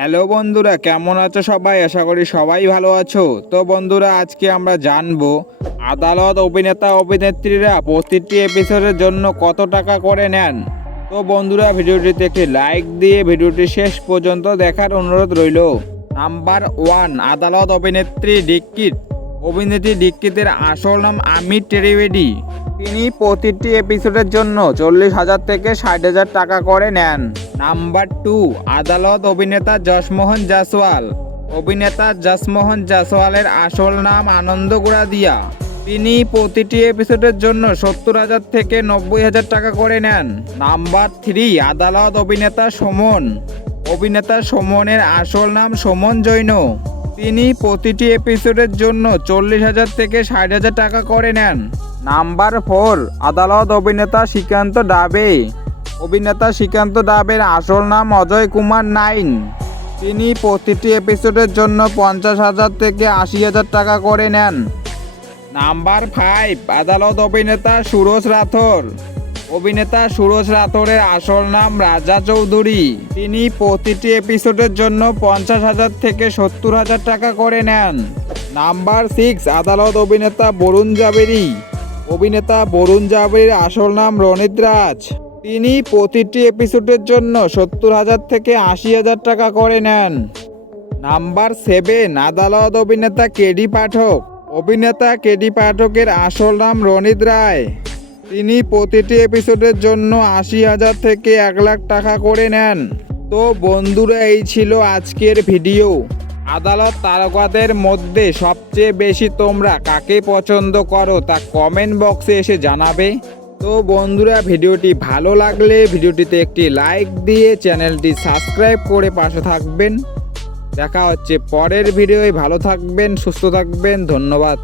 Hello বন্ধুরা, কেমন আছো সবাই? আশা করি সবাই ভালো আছো। তো বন্ধুরা, আজকে আমরা জানব, আদালত অভিনেতা অভিনেত্রীরা প্রতিটি এপিসোডের জন্য কত টাকা করে নেন। তো বন্ধুরা, ভিডিওটিতে একটি লাইক দিয়ে ভিডিওটি শেষ পর্যন্ত দেখার অনুরোধ রইল। নাম্বার ওয়ান আদালত অভিনেত্রী ডিক্কিট অভিনেত্রী ডিক্কিতের আসল নাম আমির টেরিবেডি তিনি প্রতিটি এপিসোডের জন্য চল্লিশ হাজার থেকে ষাট হাজার টাকা করে নেন। নাম্বার টু আদালত অভিনেতা যশমোহন জাসওয়াল। অভিনেতা যশমোহন জাসওয়ালের আসল নাম আনন্দ দিয়া। তিনি প্রতিটি এপিসোডের জন্য সত্তর হাজার থেকে নব্বই হাজার টাকা করে নেন। নাম্বার থ্রি আদালত অভিনেতা সুমন। অভিনেতা সুমনের আসল নাম সুমন জৈন। তিনি প্রতিটি এপিসোডের জন্য চল্লিশ হাজার থেকে ষাট হাজার টাকা করে নেন। নাম্বার ফোর আদালত অভিনেতা শ্রীকান্ত ডাবে অভিনেতা শ্রীকান্ত ডাবের আসল নাম অজয় কুমার নাইন। তিনি প্রতিটি এপিসোডের জন্য পঞ্চাশ হাজার থেকে আশি হাজার টাকা করে নেন। নাম্বার ফাইভ, আদালত অভিনেতা সুরজ রাথোর অভিনেতা সুরজ রাথোরের আসল নাম রাজা চৌধুরী তিনি প্রতিটি এপিসোডের জন্য পঞ্চাশ হাজার থেকে সত্তর হাজার টাকা করে নেন। নাম্বার সিক্স আদালত অভিনেতা বরুণ জাবেরি অভিনেতা বরুণ জাবেরির আসল নাম রনিত রাজ। তিনি প্রতিটি এপিসোডের জন্য সত্তর হাজার থেকে আশি হাজার টাকা করে নেন। নাম্বার সেভেন, আদালত অভিনেতা কেডি পাঠক। অভিনেতা কেডি পাঠকের আসল নাম রনিত রায়। তিনি প্রতিটি এপিসোডের জন্য আশি হাজার থেকে এক লাখ টাকা করে নেন। তো বন্ধুরা, এই ছিল আজকের ভিডিও। আদালত তারকাদের মধ্যে সবচেয়ে বেশি তোমরা কাকে পছন্দ করো তা কমেন্ট বক্সে এসে জানাবে। তো বন্ধুরা, ভিডিওটি ভালো লাগলে ভিডিওটিতে একটি লাইক দিয়ে চ্যানেলটি সাবস্ক্রাইব করে পাশে থাকবেন। দেখা হচ্ছে পরের ভিডিওয়। ভালো থাকবেন, সুস্থ থাকবেন। ধন্যবাদ।